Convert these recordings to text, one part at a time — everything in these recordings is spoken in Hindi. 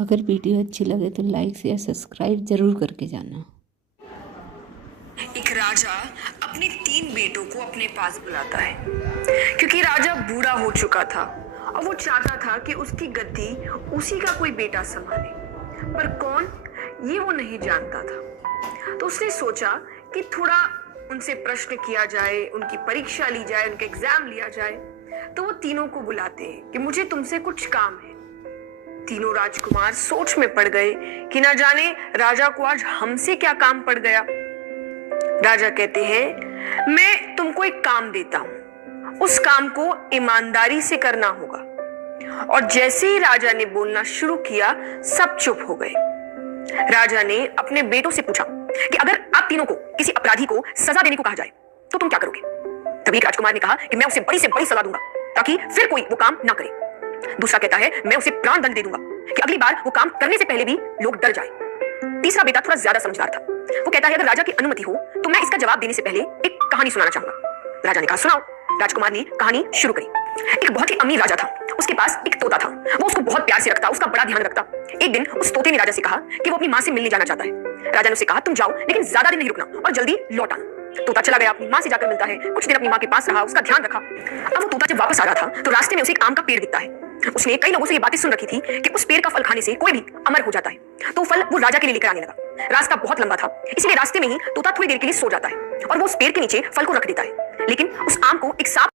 अगर वीडियो अच्छी लगे तो लाइक शेयर सब्सक्राइब जरूर करके जाना। एक राजा अपने 3 बेटों को अपने पास बुलाता है क्योंकि राजा बूढ़ा हो चुका था और वो चाहता था कि उसकी गद्दी उसी का कोई बेटा संभाले, पर कौन ये वो नहीं जानता था। तो उसने सोचा कि थोड़ा उनसे प्रश्न किया जाए, उनकी परीक्षा ली जाए, उनके एग्जाम लिया जाए। तो वो तीनों को बुलाते हैं कि मुझे तुमसे कुछ काम है। तीनों राजकुमार सोच में पड़ गए कि ना जाने राजा को आज हमसे क्या काम पड़ गया। राजा कहते हैं, मैं तुमको एक काम देता हूं, उस काम को ईमानदारी से करना होगा। और जैसे ही राजा ने बोलना शुरू किया, सब चुप हो गए। राजा ने अपने बेटों से पूछा कि अगर आप तीनों को किसी अपराधी को सजा देने को कहा जाए तो तुम क्या करोगे? तभी एक राजकुमार ने कहा कि मैं उसे बड़ी से बड़ी सजा दूंगा ताकि फिर कोई वो काम ना करे। दूसरा कहता है, मैं उसे प्राण दंड दे दूंगा कि अगली बार वो काम करने से पहले भी लोग डर जाए। तीसरा बेटा थोड़ा ज्यादा समझदार था, वो कहता है अगर राजा की अनुमति हो तो मैं इसका जवाब देने से पहले एक कहानी सुनाना चाहूंगा। राजा ने कहा, सुनाओ। राजकुमार ने कहानी शुरू करी। एक बहुत ही अमीर राजा था, उसके पास एक तोता था। वो उसको बहुत प्यार से रखता, उसका बड़ा ध्यान रखता। एक दिन उस तोते ने राजा से कहा कि वो अपनी माँ से मिलने जाना चाहता है। राजा ने उसे कहा, तुम जाओ लेकिन ज्यादा दिन नहीं रुकना और जल्दी लौट आना। तोता चला गया, अपनी माँ से जाकर मिलता है। कुछ दिन अपनी माँ के पास रहा, उसका ध्यान रखा। अब वो तोता जब वापस आ रहा था तो रास्ते में उसे एक आम का पेड़ दिखता है। उसने कई लोगों से ये बातें सुन रखी थी कि उस पेड़ का फल खाने से कोई भी अमर हो जाता है। तो फल वो राजा के लिए लेकर आने लगा। रास्ता बहुत लंबा था, इसलिए रास्ते में ही तोता थोड़ी देर के लिए सो जाता है और वो उस पेड़ के नीचे फल को रख देता है। लेकिन उस आम को एक सांप,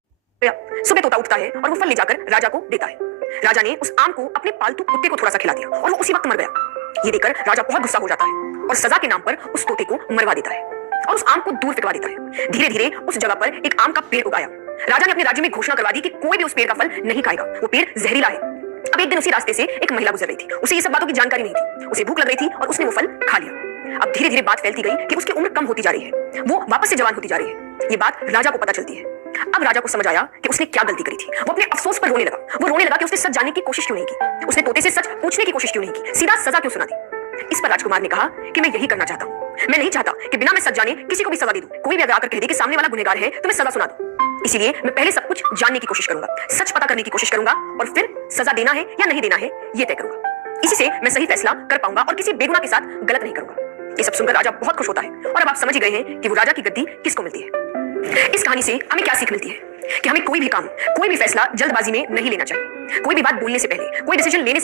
सुबह तोता उठता है और वो फल ले जाकर राजा को देता है। राजा ने उस आम को अपने पालतू कुत्ते को थोड़ा सा खिला दिया और वो उसी वक्त मर गया। ये देखकर राजा बहुत गुस्सा हो जाता है और सजा के नाम पर उस तोते को मरवा देता है और उस आम को दूर फेंकवा देता है। धीरे धीरे उस जगह पर एक आम का पेड़ उगाया। राजा ने अपने राज्य में घोषणा करवा दी कि कोई भी उस पेड़ का फल नहीं खाएगा, वो पेड़ जहरीला है। अब एक दिन उसी रास्ते से एक महिला गुजर रही थी। उसे ये सब बातों की जानकारी नहीं थी। उसे भूख लग रही थी और उसने वो फल खा लिया। अब धीरे धीरे बात फैलती गई कि उसकी उम्र कम होती जा रही है, वो वापस से जवान होती जा रही है। ये बात राजा को पता चलती है। अब राजा को समझ आया कि उसने क्या गलती करी थी। वो अपने अफसोस पर रोने लगा। वो रोने लगा कि उसने सच जानने की कोशिश क्यों नहीं की, उसने तोते से सच पूछने की कोशिश क्यों नहीं की, सीधा सजा क्यों सुना दी। इस पर राजकुमार ने कहा कि मैं यही करना चाहता हूँ। मैं नहीं चाहता कि बिना मैं सच जाने किसी को भी सजा दे दूं। कोई भी अगर आकर कह दे कि सामने वाला गुनहगार है तो मैं सजा सुना दूं। इसीलिए मैं पहले सब कुछ जानने की कोशिश करूंगा, सच पता करने की कोशिश करूंगा और फिर सजा देना है या नहीं देना है ये तय करूंगा। इसी से मैं सही फैसला कर पाऊंगा और किसी बेगुनाह के साथ गलत नहीं करूंगा। ये सब सुनकर राजा बहुत खुश होता है और अब आप समझ गए हैं कि वो राजा की गद्दी किसको मिलती है। इस कहानी से हमें क्या सीख मिलती है कि हमें कोई भी काम, कोई भी फैसला जल्दबाजी में नहीं लेना चाहिए। कोई भी बात बोलने से पहले, कोई डिसीजन लेने